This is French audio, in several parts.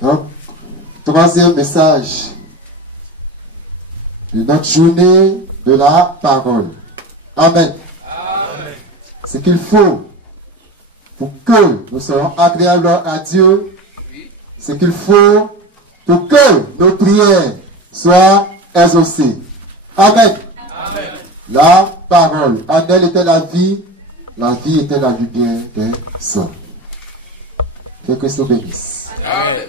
Donc, troisième message de notre journée de la parole. Amen. Amen. Ce qu'il faut pour que nous soyons agréables à Dieu, ce qu'il faut pour que nos prières soient exaucées. Amen. Amen. La parole. En elle était la vie était la lumière des hommes. Que Christ nous bénisse. Amen.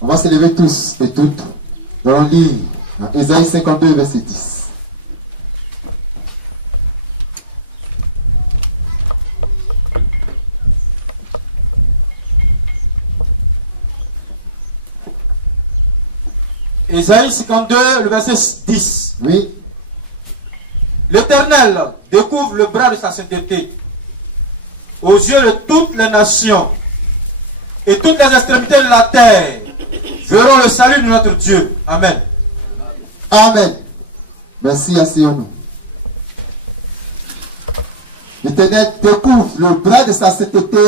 On va se lever tous et toutes. Nous allons lire dans Ésaïe 52, verset 10. Ésaïe 52, le verset 10. Oui. L'Éternel découvre le bras de sa sainteté aux yeux de toutes les nations, et toutes les extrémités de la terre verront le salut de notre Dieu. Amen. Amen. Merci, asseyons-nous. L'Éternel découvre le bras de sa sainteté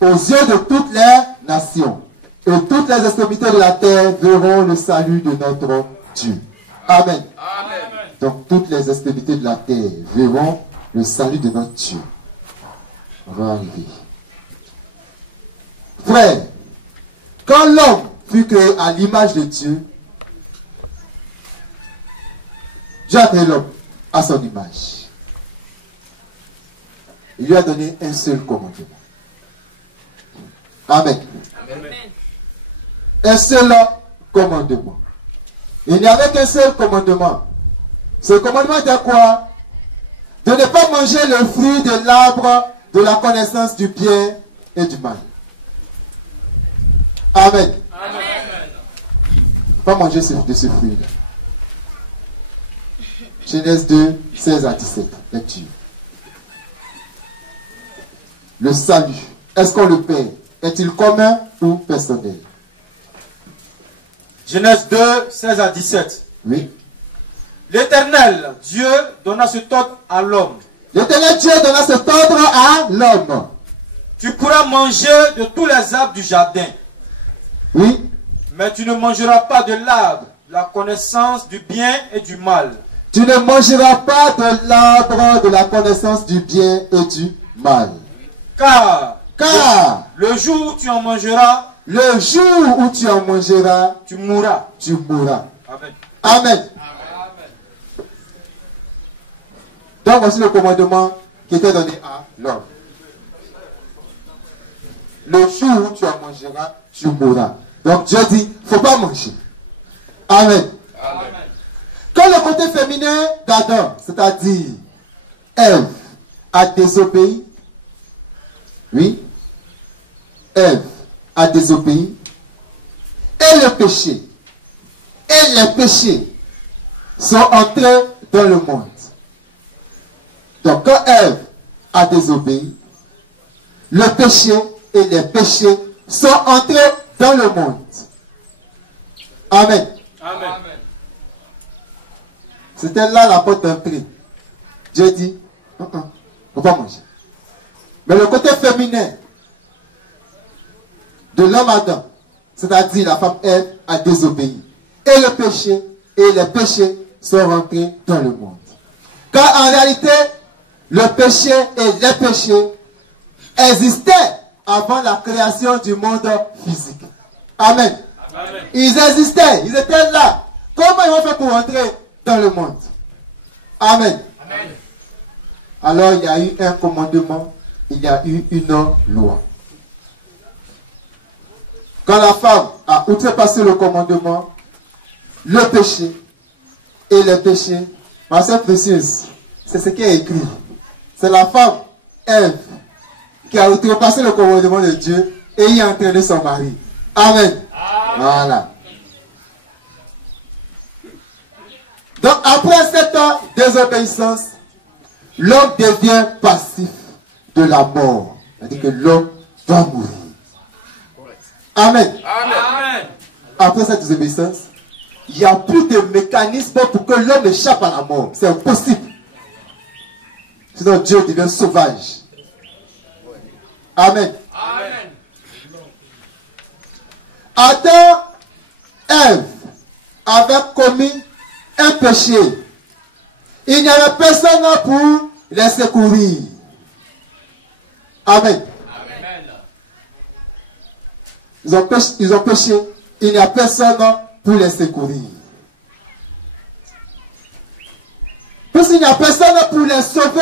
aux yeux de toutes les nations. Et toutes les extrémités de la terre verront le salut de notre Dieu. Amen. Amen. Donc toutes les extrémités de la terre verront le salut de notre Dieu. On va arriver. Frère, quand l'homme fut créé à l'image de Dieu, Dieu a créé l'homme à son image. Il lui a donné un seul commandement. Amen. Amen. Un seul commandement. Il n'y avait qu'un seul commandement. Ce commandement était quoi? De ne pas manger le fruit de l'arbre de la connaissance du bien et du mal. Amen. Amen. Pas manger de ce fruit-là. Genèse 2, 16 à 17. Lecture. Le salut, est-ce qu'on le paie? Est-il commun ou personnel? Genèse 2, 16 à 17. Oui. L'Éternel, Dieu, donna cet ordre à l'homme. L'Éternel Dieu donna cet ordre à l'homme. Tu pourras manger de tous les arbres du jardin, Oui. mais tu ne mangeras pas de l'arbre de la connaissance du bien et du mal. Tu ne mangeras pas de l'arbre de la connaissance du bien et du mal. Car Le jour où tu en mangeras, le jour où tu en mangeras, tu mourras. tu mourras. Amen. Amen. Donc voici le commandement qui était donné à l'homme. Le jour où tu en mangeras, tu mourras. Donc Dieu dit, il ne faut pas manger. Amen. Amen. Quand le côté féminin d'Adam, c'est-à-dire Ève, a désobéi, oui, Ève a désobéi, et le péché, et les péchés sont entrés dans le monde. Donc quand Ève a désobéi, le péché et les péchés sont entrés dans le monde. Amen. Amen. C'était là la porte d'entrée. Dieu dit, il ne faut pas manger. Mais le côté féminin de l'homme Adam, c'est-à-dire la femme Ève, a désobéi. Et le péché et les péchés sont rentrés dans le monde. Car en réalité, le péché et les péchés existaient avant la création du monde physique. Amen. Amen. Ils existaient, ils étaient là. Comment ils vont faire pour rentrer dans le monde? Amen. Amen. Alors il y a eu un commandement, il y a eu une loi. Quand la femme a outrepassé le commandement, le péché et les péchés, ma sœur précieuse, c'est ce qui est écrit. C'est la femme, Ève, qui a outrepassé le commandement de Dieu et y a entraîné son mari. Amen. Amen. Voilà. Donc après cette désobéissance, l'homme devient passif de la mort. C'est-à-dire que l'homme va mourir. Amen. Amen. Après cette désobéissance, il n'y a plus de mécanisme pour que l'homme échappe à la mort. C'est impossible. Sinon Dieu devient sauvage. Amen. Amen. Adam, Ève avaient commis un péché. Il n'y avait personne pour les secourir. Amen. Amen. Ils ont péché. Il n'y a personne pour les secourir. Puisqu'il n'y a personne pour les sauver,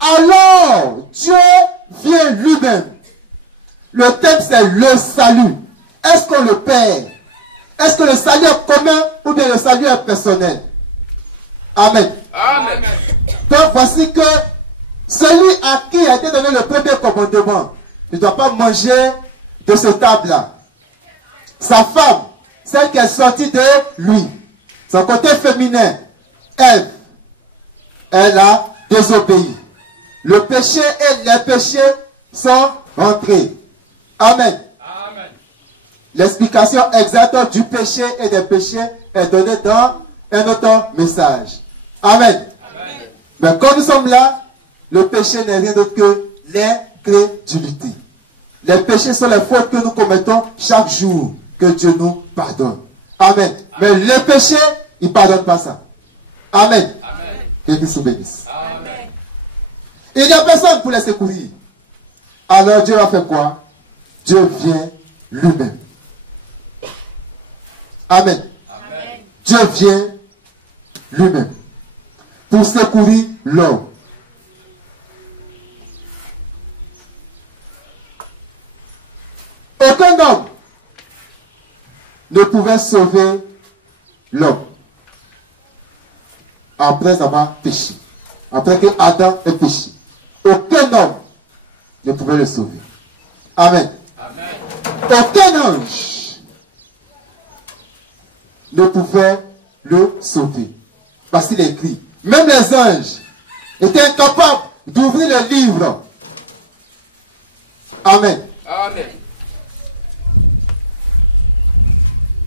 alors Dieu vient lui-même. Le thème c'est le salut. Est-ce qu'on le perd? Est-ce que le salut est commun ou bien le salut est personnel? Amen. Amen. Donc voici que celui à qui a été donné le premier commandement ne doit pas manger de ce table-là. Sa femme, celle qui est sortie de lui, son côté féminin, Ève, elle a désobéi. Le péché et les péchés sont rentrés. Amen. Amen. L'explication exacte du péché et des péchés est donnée dans un autre message. Amen. Amen. Mais quand nous sommes là, le péché n'est rien d'autre que l'incrédulité. Les péchés sont les fautes que nous commettons chaque jour, que Dieu nous pardonne. Amen. Mais les péchés, il ne pardonne pas ça. Amen. Amen. Que Dieu nous bénisse. Amen. Il n'y a personne pour les secourir. Alors Dieu va faire quoi? Dieu vient lui-même. Amen. Amen. Dieu vient lui-même pour secourir l'homme. Aucun homme ne pouvait sauver l'homme après avoir péché. Après que Adam ait péché. Aucun homme ne pouvait le sauver. Amen. Amen. Aucun ange ne pouvait le sauver. Parce qu'il est écrit, même les anges étaient incapables d'ouvrir le livre. Amen. Amen.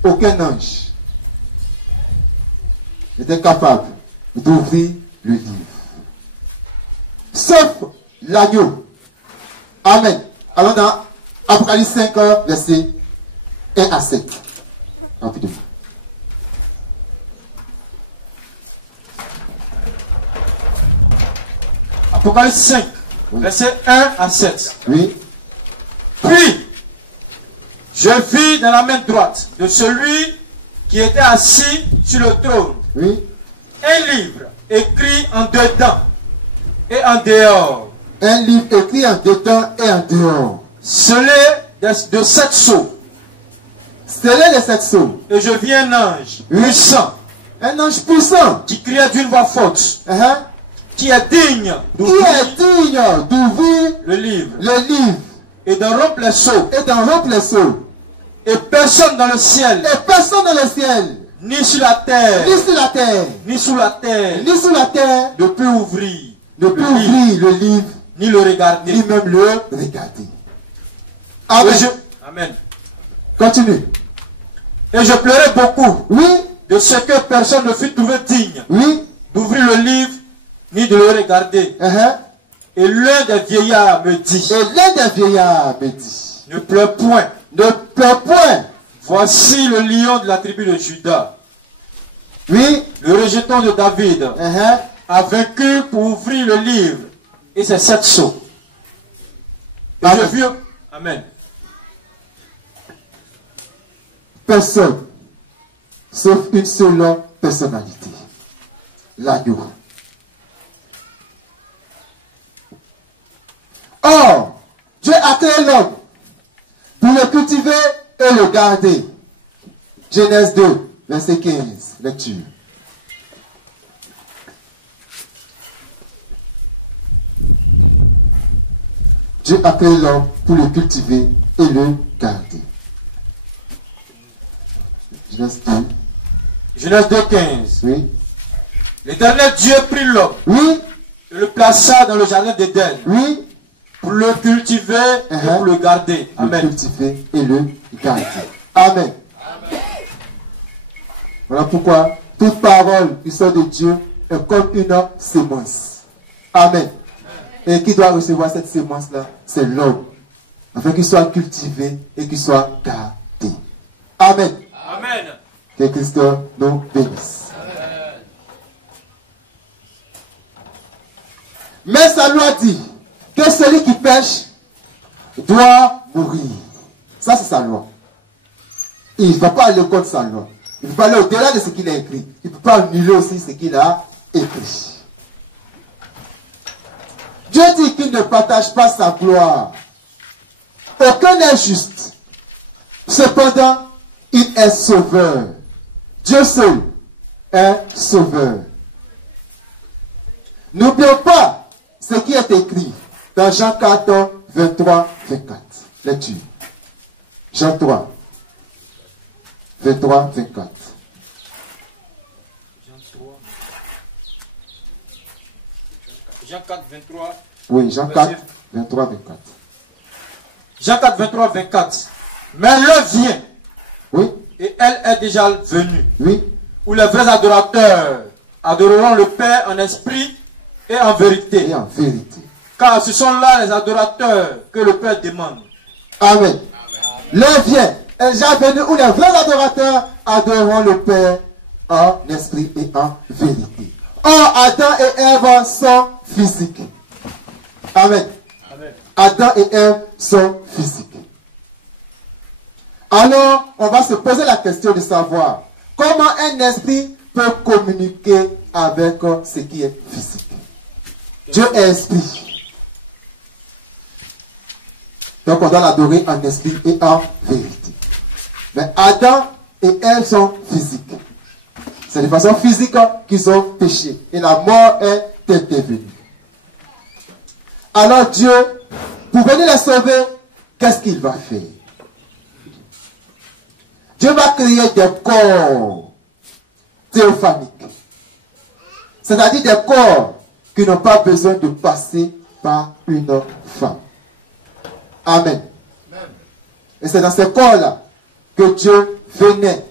Aucun ange n'était capable d'ouvrir le livre. Sauf l'agneau. Amen. Allons dans Apocalypse 5, versets 1 à 7. Rapidement. Apocalypse 5, versets 1 à 7. Oui. Puis, je vis dans la main droite de celui qui était assis sur le trône Oui. un livre écrit en dedans et en dehors. Un livre écrit en dedans et en dehors. Scellé de 7 sceaux. Scellé de 7 sceaux. Et je vis un ange puissant Un ange puissant. qui criait d'une voix forte, Hein? qui est digne Qui d'ouvrir est digne d'ouvrir le livre le livre et d'en rompre les sceaux. et d'en rompre les sceaux. Et personne dans le ciel, Et personne dans le ciel, ni sur la terre, ni sur la terre, ni sous la terre, ni sous la terre, ne peut ouvrir ne le peut livre, ouvrir le livre, ni le regarder. ni même le regarder. Et Amen. Amen. Continue. Et je pleurais beaucoup Oui, de ce que personne ne fut trouvé digne oui. d'ouvrir le livre, ni de le regarder. Uh-huh. Et l'un des vieillards me dit, Et l'un des vieillards me dit, ne pleure point. ne pleure point. Voici le lion de la tribu de Juda, Oui. le rejeton de David, Uh-huh. a vaincu pour ouvrir le livre et ses 7 sceaux. Et Amen. je vis... Amen. Personne, sauf une seule personnalité, l'agneau. Or, Dieu a créé l'homme pour le cultiver et le garder. Genèse 2, verset 15, lecture. Dieu a créé l'homme pour le cultiver et le garder. Genèse 2. Genèse 2, 15. Oui. L'Éternel Dieu prit l'homme Oui. et le plaça dans le jardin d'Éden Oui. pour le cultiver et Uh-huh. pour le garder. Le Amen. cultiver et le garder. Amen. Voilà pourquoi toute parole qui sort de Dieu est comme une sémence. Amen. Et qui doit recevoir cette sémence-là? C'est l'homme. Afin qu'il soit cultivé et qu'il soit gardé. Amen. Amen. Que Christ nous bénisse. Amen. Mais sa loi dit que celui qui pêche doit mourir. Ça, c'est sa loi. Il ne va pas aller contre sa loi. Il ne peut pas aller au-delà de ce qu'il a écrit. Il ne peut pas annuler aussi ce qu'il a écrit. Dieu dit qu'il ne partage pas sa gloire. Aucun n'est juste. Cependant, il est sauveur. Dieu seul est sauveur. N'oublions pas ce qui est écrit dans Jean 4, 23, 24. Lecture. Jean 3, 23, 24. Jean 4, 23. Oui, Jean 4, 23, 24. Jean 4, 23, 24. Mais l'heure vient, Oui, et elle est déjà venue, oui, où les vrais adorateurs adoreront le Père en esprit et en vérité. et en vérité. Car ce sont là les adorateurs que le Père demande. Amen. L'heure vient, est déjà venue où les vrais adorateurs adoreront le Père en esprit et en vérité. Or, Adam et Ève sont physiques. Amen. Amen. Adam et Ève sont physiques. Alors, on va se poser la question de savoir comment un esprit peut communiquer avec ce qui est physique. Dieu est esprit. Donc, on doit l'adorer en esprit et en vérité. Mais Adam et Ève sont physiques. C'est de façon physique qu'ils ont péché. Et la mort est intervenue. Alors Dieu, pour venir les sauver, qu'est-ce qu'il va faire? Dieu va créer des corps théophaniques. C'est-à-dire des corps qui n'ont pas besoin de passer par une femme. Amen. Et c'est dans ces corps-là que Dieu venait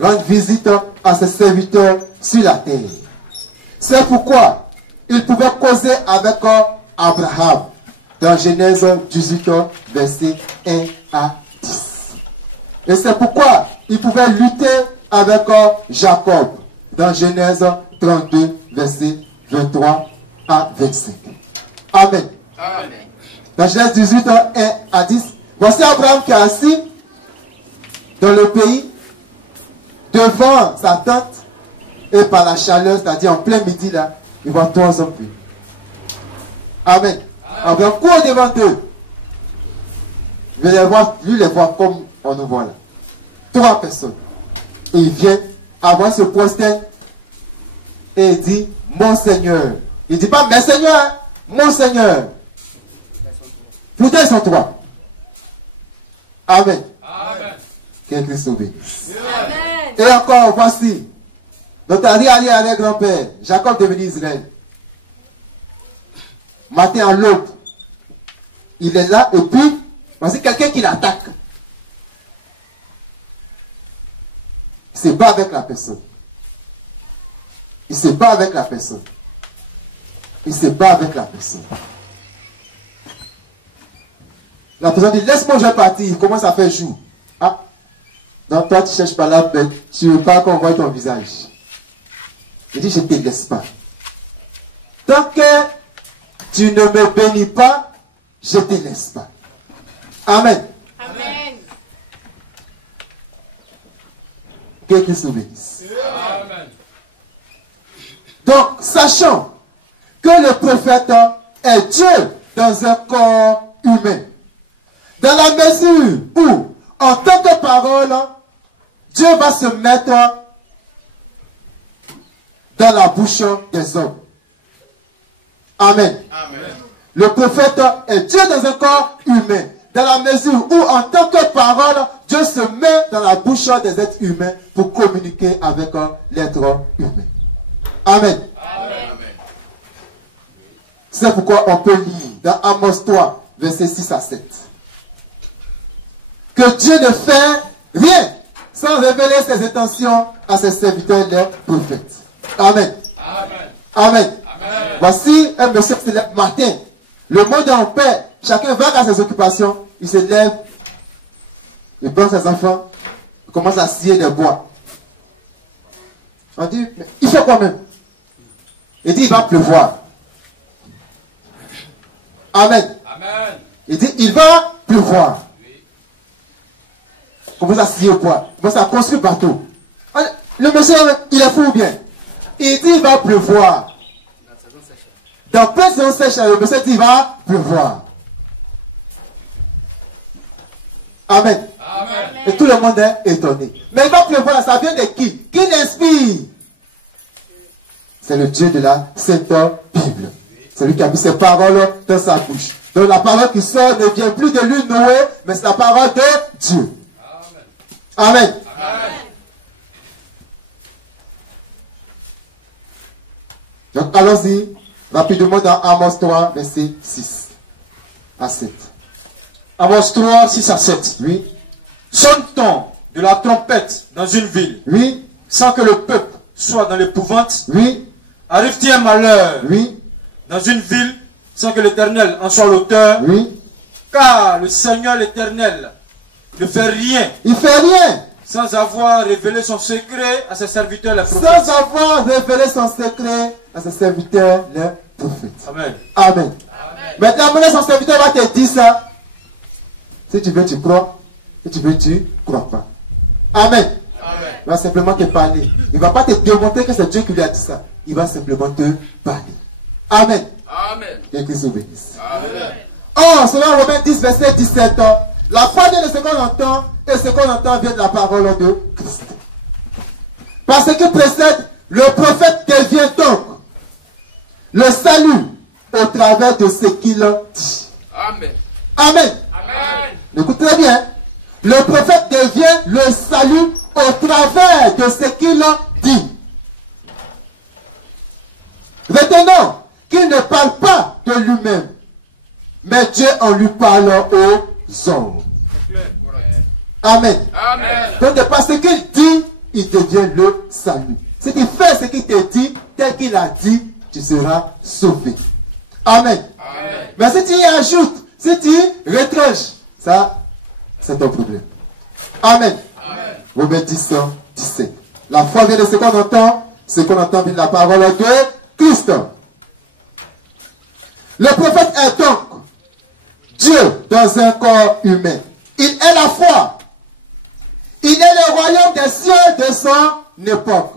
rendre visite à ses serviteurs sur la terre. C'est pourquoi il pouvait causer avec Abraham dans Genèse 18, verset 1 à 10. Et c'est pourquoi il pouvait lutter avec Jacob dans Genèse 32, verset 23 à 25. Amen. Amen. Dans Genèse 18, 1 à 10, voici Abraham qui est assis dans le pays, devant sa tente, et par la chaleur, c'est-à-dire en plein midi, là, il voit 3 hommes venir. Amen. Abraham court devant eux. Je vais les voir, lui les voir comme on nous voit là. 3 personnes. Et il vient, avant se prosterne, et il dit, mon Seigneur. Il ne dit pas, mes Seigneurs, mon Seigneur. Pourtant, ils sont 3. Amen. Amen. Que Christ nous bénisse. Amen. Et encore, voici, notre arrière-grand-père, Jacob devenu Israël. Matin à l'aube, il est là, et puis, voici quelqu'un qui l'attaque. Il se bat avec la personne. Il se bat avec la personne. Il se bat avec la personne. La personne dit, laisse-moi, je vais partir. Il commence à faire jour. Ah, donc toi, tu cherches pas la paix. Tu ne veux pas qu'on voie ton visage. Il dit, je ne te laisse pas. Tant que tu ne me bénis pas, je ne te laisse pas. Amen. Amen. Que Christ nous bénisse. Amen. Donc, sachant que le prophète est Dieu dans un corps humain, dans la mesure où, en tant que parole, Dieu va se mettre dans la bouche des hommes. Amen. Amen. Le prophète est Dieu dans un corps humain, dans la mesure où, en tant que parole, Dieu se met dans la bouche des êtres humains pour communiquer avec l'être humain. Amen. Amen. C'est pourquoi on peut lire dans Amos 3, versets 6 à 7. Que Dieu ne fait rien sans révéler ses intentions à ses serviteurs, les prophètes. Amen. Amen. Amen. Amen. Voici un monsieur qui se lève matin. Le monde est en paix. Chacun va à ses occupations. Il se lève. Il prend ses enfants. Il commence à scier des bois. On dit, mais il fait quoi même? Il dit, il va pleuvoir. Amen. Amen. Il dit, il va pleuvoir. Il commence à scier au bois. Il commence à construire bateau. Le monsieur, il est fou ou bien? Il dit, il va pleuvoir. Dans plein de saison sèche, le monsieur dit, il va pleuvoir. Amen. Amen. Et tout le monde est étonné. Mais il va pleuvoir, ça vient de qui? Qui l'inspire? C'est le Dieu de la Sainte Bible. C'est lui qui a mis ses paroles dans sa bouche. Donc la parole qui sort ne vient plus de lui, Noé, mais c'est la parole de Dieu. Amen. Amen. Donc allons-y rapidement dans Amos 3, verset 6 à 7. Amos 3, 6 à 7. Oui, Sonne-t-on de la trompette dans une ville, oui, sans que le peuple soit dans l'épouvante? oui, Arrive-t-il un malheur oui, dans une ville, sans que l'Éternel en soit l'auteur? oui. Car le Seigneur l'Éternel ne fait rien Il fait rien sans avoir révélé son secret à ses serviteurs les sans prophètes. avoir révélé son secret à ses serviteurs, les prophètes. Amen. Amen. Maintenant, son serviteur va te dire ça. Si tu veux, tu crois. Si tu veux, tu crois pas. Amen. Amen. Il va simplement te parler. Il ne va pas te démontrer que c'est Dieu qui lui a dit ça. Il va simplement te parler. Amen. Amen. Que Christ vous bénisse. Amen. Or, selon Romains 10, verset 17, la foi vient de ce qu'on entend, et ce qu'on entend vient de la parole de Christ. Parce que précède, le prophète devient donc le salut au travers de ce qu'il dit. Amen. Amen. Amen. Écoute très bien. Le prophète devient le salut au travers de ce qu'il dit. Retenons qu'il ne parle pas de lui-même, mais Dieu en lui parle aux hommes. Amen. Amen. Donc parce qu'il dit, il devient le salut. Si tu fais ce qu'il te dit, tel qu'il a dit, tu seras sauvé. Amen. Amen. Mais si tu y ajoutes, si tu retranches, ça, c'est ton problème. Amen. Amen. Romains 10, 17. La foi vient de ce qu'on entend vient de la parole de Christ. Le prophète est donc Dieu dans un corps humain. Il est la foi. Il est le royaume des cieux de son époque.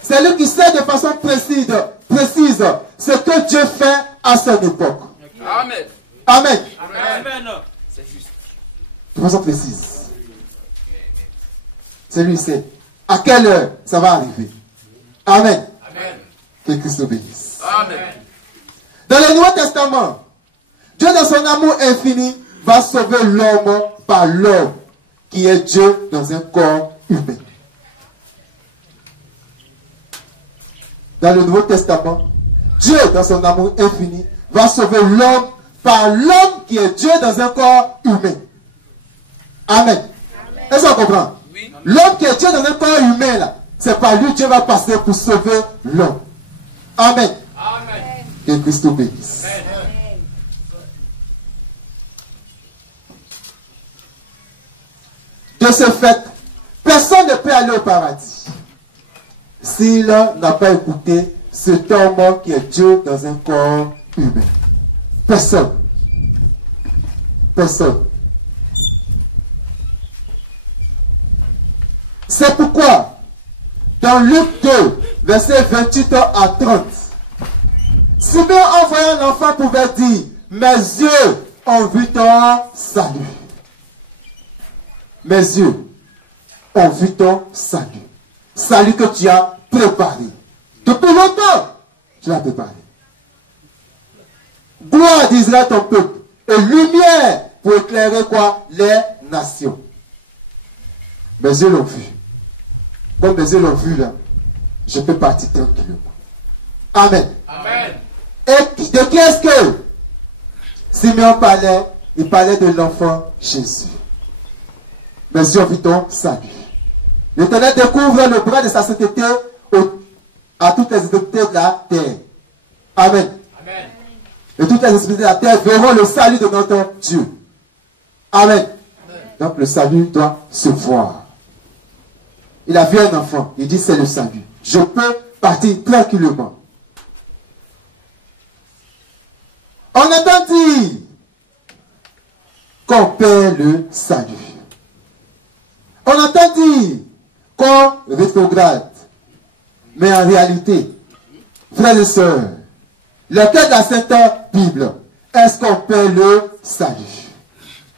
C'est lui qui sait de façon précise ce que Dieu fait à son époque. Amen. Amen. Amen. De façon précise. C'est lui qui sait à quelle heure ça va arriver. Amen. Amen. Que Christ nous bénisse. Amen. Dans le Nouveau Testament, Dieu dans son amour infini va sauver l'homme par l'homme qui est Dieu dans un corps humain. Dans le Nouveau Testament, Dieu dans son amour infini va sauver l'homme par l'homme qui est Dieu dans un corps humain. Amen. Est-ce qu'on comprend? Oui. L'homme qui est Dieu dans un corps humain, là, c'est par lui Dieu va passer pour sauver l'homme. Amen. Amen. Que Christ nous bénisse. De ce fait, personne ne peut aller au paradis s'il n'a pas écouté cet homme qui est Dieu dans un corps humain. Personne. Personne. C'est pourquoi, dans Luc 2, versets 28 à 30, Simeon en voyant l'enfant pouvait dire, mes yeux ont vu ton salut. Mes yeux ont vu ton salut. Salut que tu as préparé. Depuis longtemps, tu l'as préparé. Gloire d'Israël, ton peuple, et lumière pour éclairer quoi? Les nations. Mes yeux l'ont vu. Comme mes yeux l'ont vu là, je peux partir tranquillement. Amen. Amen. Et de qui est-ce que Simeon parlait? Il parlait de l'enfant Jésus. Mes yeux ont vu ton salut. L'Éternel découvre le bras de sa sainteté à toutes les extrémités de la terre. Amen. Amen. Et toutes les extrémités de la terre verront le salut de notre Dieu. Amen. Donc le salut doit se voir. Il a vu un enfant, il dit c'est le salut. Je peux partir tranquillement. On entend dire qu'on perd le salut. On entend dire qu'on rétrograde. Mais en réalité, frères et sœurs, le cas de la Sainte Bible, est-ce qu'on perd le salut?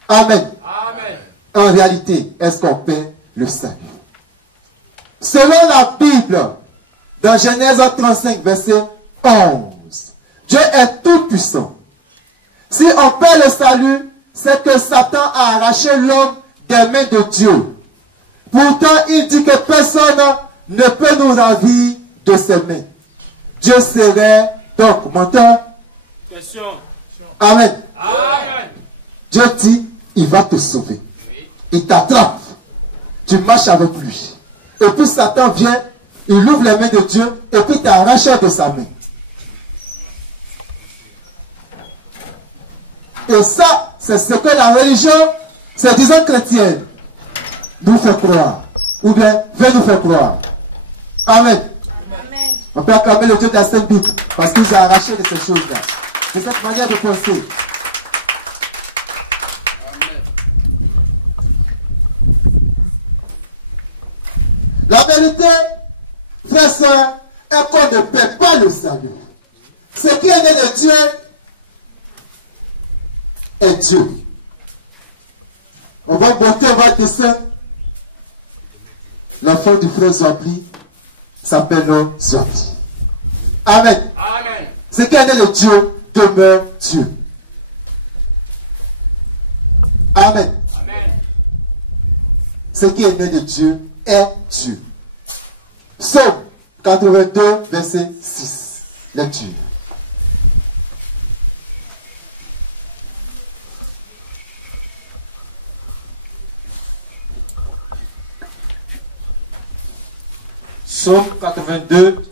Amen. Amen. En réalité, est-ce qu'on perd le salut? Selon la Bible, dans Genèse 35, verset 11, Dieu est tout puissant. Si on perd le salut, c'est que Satan a arraché l'homme des mains de Dieu. Pourtant, il dit que personne ne peut nous ravir de ses mains. Dieu serait donc menteur. Question. Amen. Amen. Dieu dit, il va te sauver. Il t'attrape. Tu marches avec lui. Et puis Satan vient, il ouvre les mains de Dieu et puis t'arrache de sa main. Et ça, c'est ce que la religion, c'est disons chrétienne, nous fait croire. Ou bien, veut nous faire croire. Amen. Amen. On peut acclamer le Dieu de la Sainte Bible parce qu'il nous a arraché de ces choses-là. C'est cette manière de penser. La vérité, frères et sœurs, est qu'on ne perd pas le salut. Ce qui est né de Dieu est Dieu. On va monter, on va descendre. L'enfant du frère Zouabli s'appelle Zouabli. Amen. Amen. Ce qui est né de Dieu demeure Dieu. Amen. Amen. Ce qui est né de Dieu est Dieu. Psaume 82, verset 6. Lecture. Psaume 82,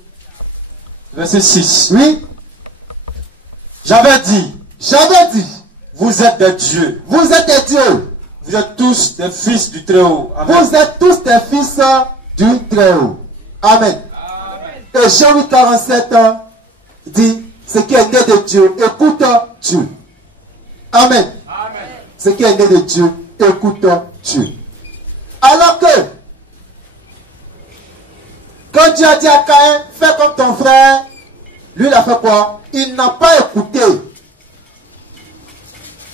verset 6. Oui, J'avais dit, vous êtes des dieux. vous êtes des dieux. Vous êtes des dieux. Vous êtes tous des fils du Très-Haut. Amen. Vous êtes tous des fils du Très-Haut. Amen. Et Jean 8, 47 dit, ce qui est né de Dieu, écoute Dieu. Amen. Amen. Ce qui est né de Dieu, écoute Dieu. Alors que, quand Dieu a dit à Caïn, fais comme ton frère, lui il a fait quoi? Il n'a pas écouté.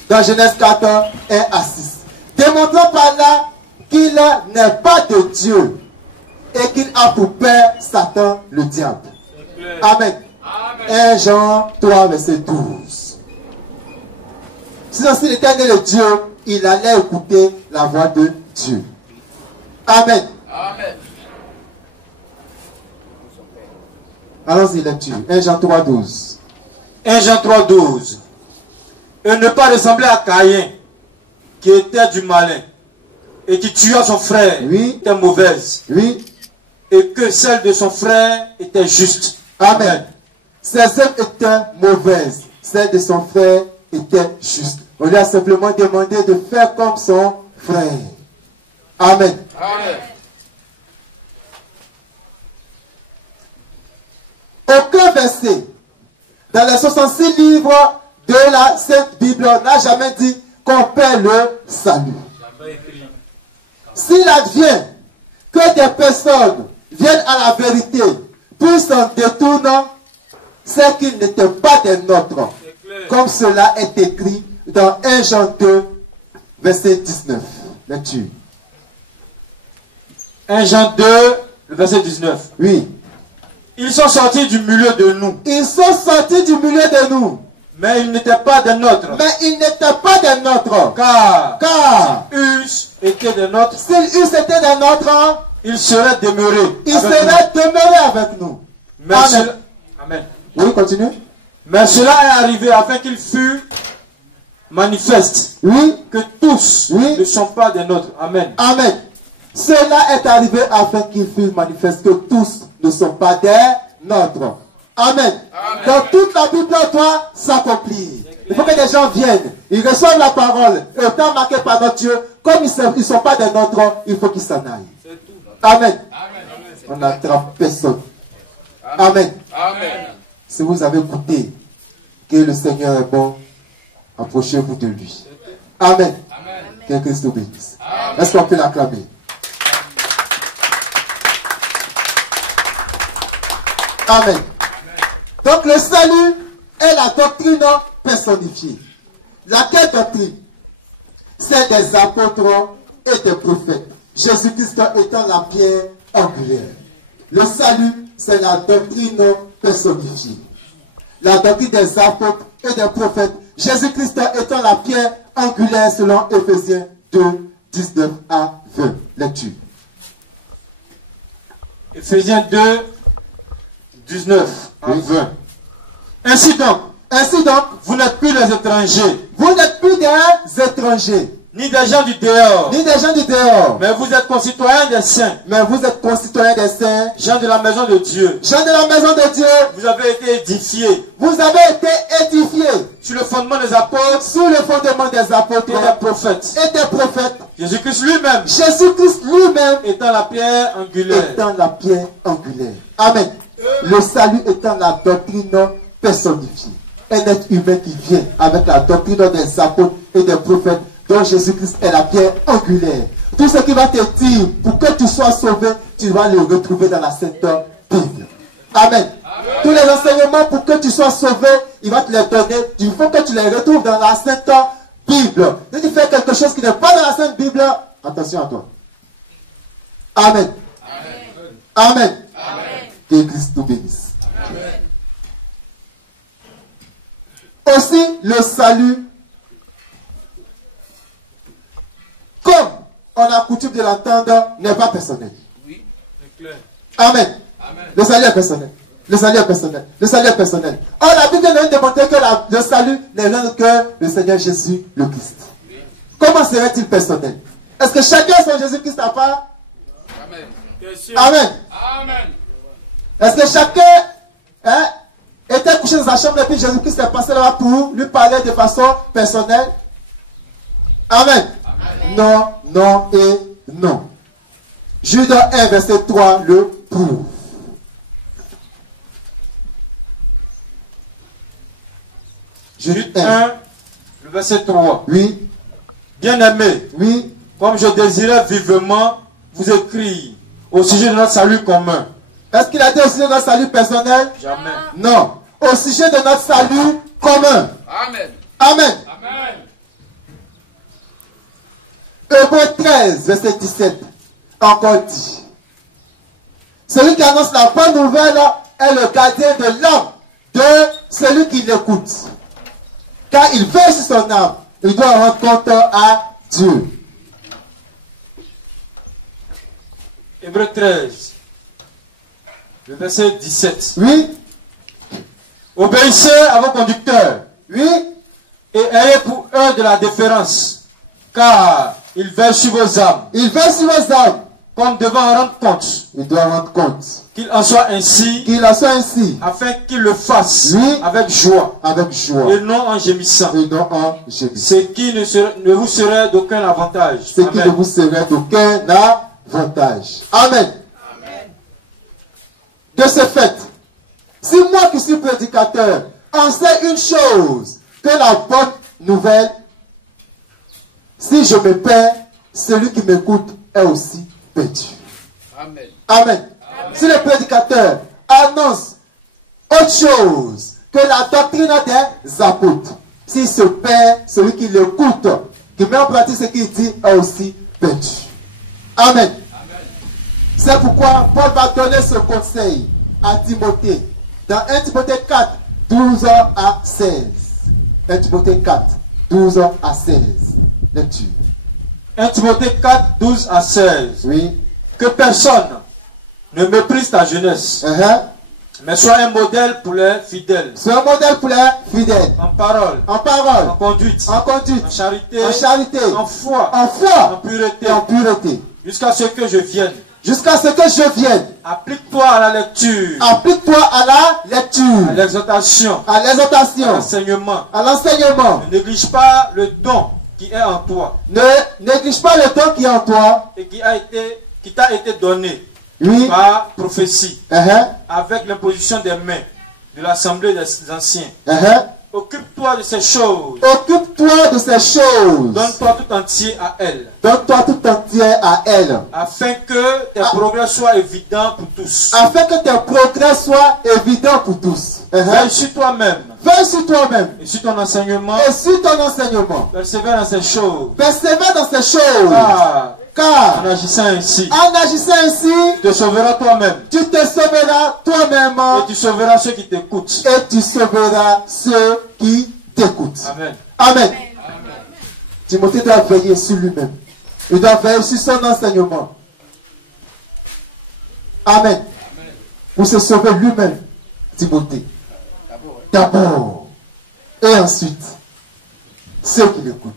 Dans Genèse 4, 1 à 6. Démontrant par là qu'il n'est pas de Dieu et qu'il a pour père Satan, le diable. Amen. Amen. 1 Jean 3, verset 12. Sinon, s'il était né de Dieu, il allait écouter la voix de Dieu. Amen. Amen. Allons-y, lecture. 1 Jean 3, 12. 1 Jean 3, 12. Et ne pas ressembler à Caïn, qui était du malin, et qui tua son frère, Oui. était mauvaise, Oui. et que celle de son frère était juste. Amen. Ses œuvres étaient mauvaises. Celle de son frère était juste. On lui a simplement demandé de faire comme son frère. Amen. Amen. Aucun verset dans les 66 livres de la Sainte Bible n'a jamais dit qu'on perd le salut. S'il advient que des personnes viennent à la vérité puis s'en détournent, c'est qu'ils n'étaient pas des nôtres. Comme cela est écrit dans 1 Jean 2, verset 19. Lecture. 1 Jean 2, le verset 19. Oui. Ils sont sortis du milieu de nous, Ils sont sortis du milieu de nous, mais ils n'étaient pas des nôtres. mais ils n'étaient pas des nôtres. Car Eussent été des nôtres, s'ils eussent été des nôtres, ils seraient demeurés. ils avec seraient demeurés avec nous. nous. Mais Amen. cela- Amen. Oui, continue. Mais cela est arrivé afin qu'il fût manifeste Oui, que tous Oui. ne sont pas des nôtres. Amen. amen. Cela est arrivé afin qu'il fût manifeste que tous ne sont pas des nôtres. Amen. Donc toute la Bible doit s'accomplir. Il faut que les gens viennent, ils reçoivent la parole, et autant marqué par notre Dieu, comme ils ne sont pas des nôtres, il faut qu'ils s'en aillent. Amen. On n'attrape personne. Amen. Si vous avez goûté que le Seigneur est bon, approchez-vous de lui. Amen. Que Christ vous bénisse. Est-ce qu'on peut l'acclamer? Amen. Donc le salut est la doctrine personnifiée. Laquelle doctrine? C'est des apôtres et des prophètes. Jésus-Christ étant la pierre angulaire. Le salut, c'est la doctrine personnifiée. La doctrine des apôtres et des prophètes. Jésus-Christ étant la pierre angulaire selon Éphésiens 2, 19 à 20. Lecture. Éphésiens 2, 19 à 20. Ainsi donc, vous n'êtes plus des étrangers. Vous n'êtes plus des étrangers. Ni des gens du dehors. Ni des gens du dehors. Mais vous êtes concitoyens des saints. Mais vous êtes concitoyens des saints. Gens de la maison de Dieu. Gens de la maison de Dieu. Vous avez été édifiés. Vous avez été édifiés. Sur le fondement des apôtres. Sous le fondement des apôtres. Et des prophètes. Et des prophètes. Jésus-Christ lui-même. Jésus-Christ lui-même. Étant la pierre angulaire. Étant la pierre angulaire. Amen. Le salut étant la doctrine personnifiée. Un être humain qui vient avec la doctrine des apôtres et des prophètes, dont Jésus-Christ est la pierre angulaire. Tout ce qui va te dire pour que tu sois sauvé, tu vas le retrouver dans la Sainte Bible. Amen. Tous les enseignements pour que tu sois sauvé, il va te les donner. Il faut que tu les retrouves dans la Sainte Bible. Si tu fais quelque chose qui n'est pas dans la Sainte Bible, attention à toi. Amen. Amen. Que Christ nous bénisse. Aussi, le salut, comme on a coutume de l'entendre, n'est pas personnel. Oui, c'est clair. Amen. Le salut est personnel. Le salut est personnel. Le salut est personnel. Or, la Bible nous démontre que le salut n'est rien que le Seigneur Jésus, le Christ. Oui. Comment serait-il personnel? Est-ce que chacun a son Jésus-Christ à part? Amen. Amen. Amen. Est-ce que chacun était couché dans sa chambre et puis Jésus-Christ est passé là-bas pour lui parler de façon personnelle? Amen. Amen. Non, non et non. Jude 1, verset 3 le prouve. Jude 1, le verset 3. Oui. Bien-aimés, oui. Comme je désirais vivement vous écrire au sujet de notre salut commun. Est-ce qu'il a dit au sujet de notre salut personnel? Jamais. Non. Au sujet de notre salut commun. Amen. Amen. Amen. Hébreux 13, verset 17. Encore dit. Celui qui annonce la bonne nouvelle est le gardien de l'âme de celui qui l'écoute. Car il veille sur son âme. Il doit rendre compte à Dieu. Hébreux 13, le verset 17. Oui. Obéissez à vos conducteurs. Oui. Et ayez pour eux de la déférence. Car ils veillent sur vos âmes. Il veille sur vos âmes. Comme devant en rendre compte. Il doit rendre compte. Qu'il en soit ainsi. Qu'il en soit ainsi. Afin qu'il le fasse. Oui. Avec joie. Avec joie. Et non en gémissant. Et non en gémissant. Ce qui ne vous serait d'aucun avantage. Ce qui ne vous serait d'aucun avantage. Amen. Amen. De ce fait, si moi qui suis prédicateur, en sais une chose, que la bonne nouvelle, si je me perds, celui qui m'écoute est aussi perdu. Amen. Amen. Amen. Si le prédicateur annonce autre chose que la doctrine des apôtres, s'il se perd, celui qui l'écoute, qui met en pratique ce qu'il dit, est aussi perdu. Amen. C'est pourquoi Paul va donner ce conseil à Timothée dans 1 Timothée 4, 12 à 16. 1 Timothée 4, 12 à 16. Lecture. 1 Timothée 4, 12 à 16. Oui. Que personne ne méprise ta jeunesse, mais sois un modèle pour les fidèles. Sois un modèle pour les fidèles. En parole. En parole. En conduite. En conduite. En charité. En charité. En foi. En foi. En pureté. Et en pureté. Jusqu'à ce que je vienne. jusqu'à ce que je vienne. Applique-toi à la lecture, Applique-toi à la lecture, à l'exhortation, à l'exhortation, à l'enseignement. à l'enseignement. Ne néglige pas le don qui est en toi Ne néglige pas le don qui est en toi. et qui t'a été donné Oui. par prophétie, Uh-huh. avec l'imposition des mains de l'assemblée des anciens. Uh-huh. Occupe-toi de ces choses. Occupe-toi de ces choses. Donne-toi tout entier à elle, Donne-toi tout entier à elle. afin que tes progrès soient évidents pour tous. Afin que tes progrès soient évidents pour tous. Veille sur toi-même Veille sur toi-même et sur ton enseignement. et sur ton enseignement. Persévère dans ces choses. Persévère dans ces choses. Car en Car agissant ainsi, en agissant ainsi, tu te sauveras toi-même tu te sauveras toi-même et tu sauveras ceux qui t'écoutent. et tu sauveras ceux qui t'écoutent. Amen. Amen. Timothée doit veiller sur lui-même. Il doit veiller sur son enseignement. Amen. Pour se sauver lui-même, Timothée. D'abord. Et ensuite, ceux qui l'écoutent.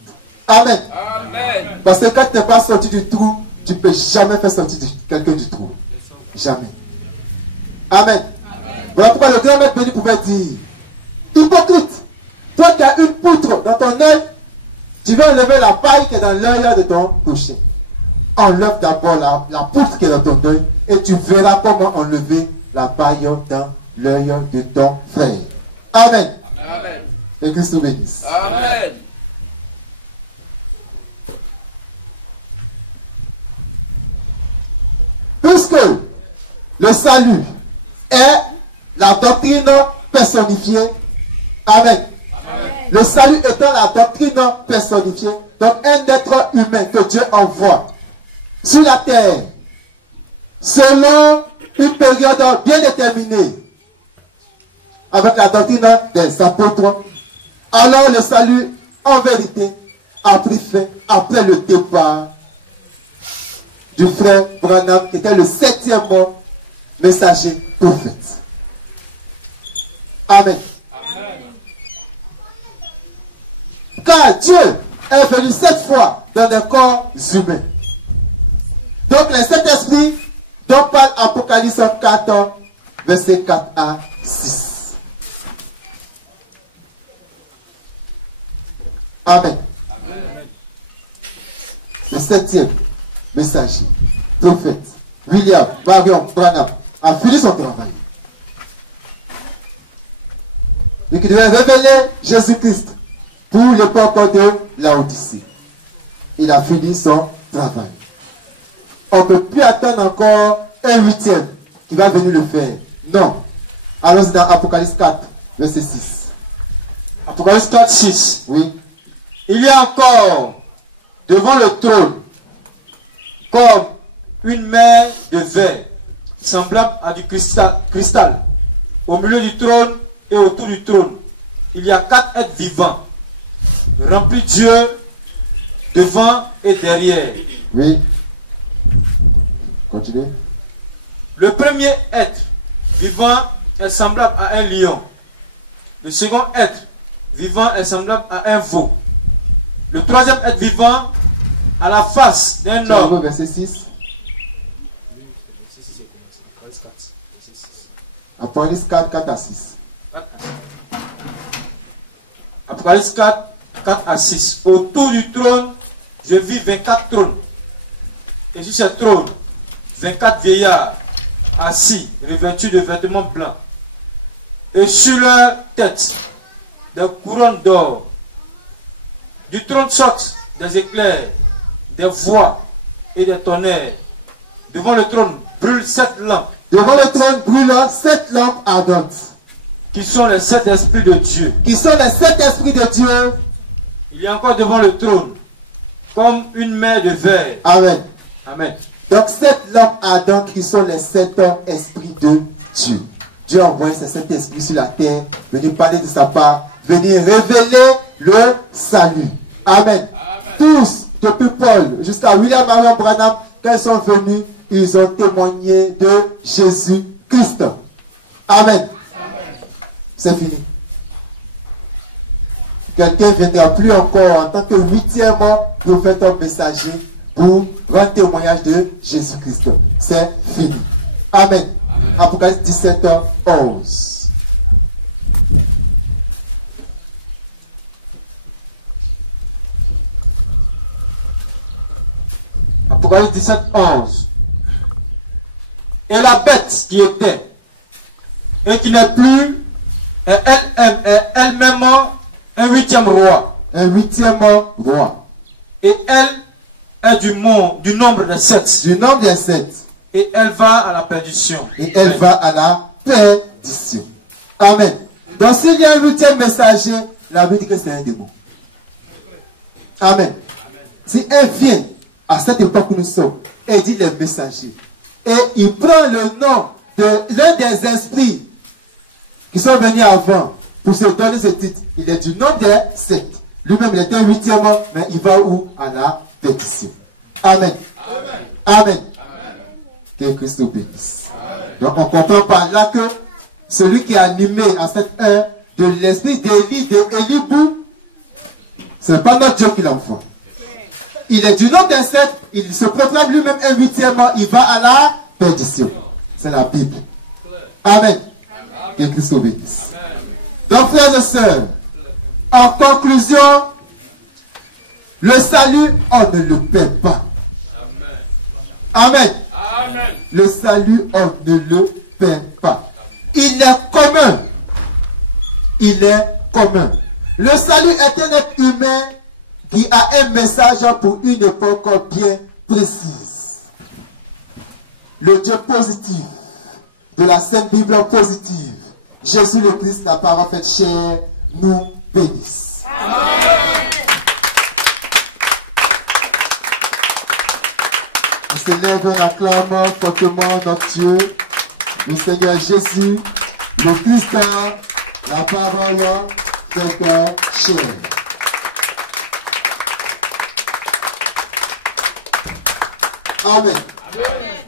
Amen. Amen. Parce que quand tu n'es pas sorti du trou, tu ne peux jamais faire sortir quelqu'un du trou. Jamais. Amen. Voilà pourquoi le grand maître béni pouvait dire, hypocrite, toi qui as une poutre dans ton œil, tu vas enlever la paille qui est dans l'œil de ton prochain. Enlève d'abord la poutre qui est dans ton œil et tu verras comment enlever la paille dans l'œil de ton frère. Amen. Amen. Et Christ nous bénisse. Amen. Puisque le salut est la doctrine personnifiée. Amen. Le salut étant la doctrine personnifiée, donc un être humain que Dieu envoie sur la terre, selon une période bien déterminée, avec la doctrine des apôtres, alors le salut, en vérité, a pris fin après le départ du frère Branham, qui était le 7e messager prophète. Amen. Car Dieu est venu 7 fois dans des corps humains. Donc les 7 esprits dont parle Apocalypse 4, versets 4 à 6. Amen. Le 7e messager, prophète, William Marion Branham, a fini son travail. Et qui devait révéler Jésus-Christ pour l'époque de Laodicée. Il a fini son travail. On ne peut plus attendre encore un 8e qui va venir le faire. Non. Allons-y dans Apocalypse 4, verset 6. Apocalypse 4, 6. Oui. Il y a encore devant le trône comme une mer de verre semblable à du cristal. Au milieu du trône et autour du trône, il y a 4 êtres vivants, remplis de Dieu devant et derrière. Oui. Continuez. Le premier être vivant est semblable à un lion. Le second être vivant est semblable à un veau. Le troisième être vivant a la face d'un homme. Verset 6. Apocalypse 4, 4 à 6. Apocalypse 4, 4 à 6. Autour du trône, je vis 24 trônes. Et sur ces trônes, 24 vieillards assis, revêtus de vêtements blancs. Et sur leur tête, des couronnes d'or. Du trône sortent des éclairs, des voix et des tonnerres. Devant le trône brûlent 7 lampes. Devant le trône brûlent 7 lampes ardentes. Qui sont les 7 esprits de Dieu. Qui sont les 7 esprits de Dieu. Il y a encore devant le trône, comme une mer de verre. Amen. Amen. Donc 7 lampes ardentes qui sont les 7 esprits de Dieu. Dieu a envoyé ces 7 esprits sur la terre, venir parler de sa part, venir révéler le salut. Amen. Tous, depuis Paul jusqu'à William Marion Branham, quand ils sont venus, ils ont témoigné de Jésus-Christ. Amen. C'est fini. Quelqu'un ne viendra plus encore en tant que 8e prophète messager pour rendre témoignage de Jésus-Christ. C'est fini. Amen. Apocalypse 17, 11. Apocalypse 17, 11. Et la bête qui était, et qui n'est plus, est elle-même un huitième roi. Un huitième roi. Et elle est du nombre des sept. Du nombre des sept. Et elle va à la perdition. Et elle va à la perdition. Amen. Donc s'il y a un huitième messager, la Bible dit que c'est un démon. Amen. Si un vient à cette époque où nous sommes, et dit les messagers, et il prend le nom de l'un des esprits qui sont venus avant pour se donner ce titre, il est du nom des sept. Lui-même, il est un huitième, mais il va où? À la perdition. Amen. Amen. Amen. Que Christ nous bénisse. Donc on comprend par là que celui qui est animé en cette heure de l'esprit d'Élie, d'Élibou, ce n'est pas notre Dieu qui l'envoie. Il est du nom des sept, il se proclame lui-même un huitième, il va à la perdition. C'est la Bible. Amen. Que Christ nous bénisse. Donc frères et sœurs, en conclusion, le salut, on ne le perd pas. Amen. Amen. Le salut, on ne le perd pas. Il est commun. Il est commun. Le salut est un être humain qui a un message pour une époque bien précise. Le Dieu positif de la Sainte Bible positive, Jésus le Christ, la parole faite chair, nous bénisse. Amen. On se lève, on acclame fortement notre Dieu, le Seigneur Jésus, le Christ, la parole faite chair. Amen. Amen.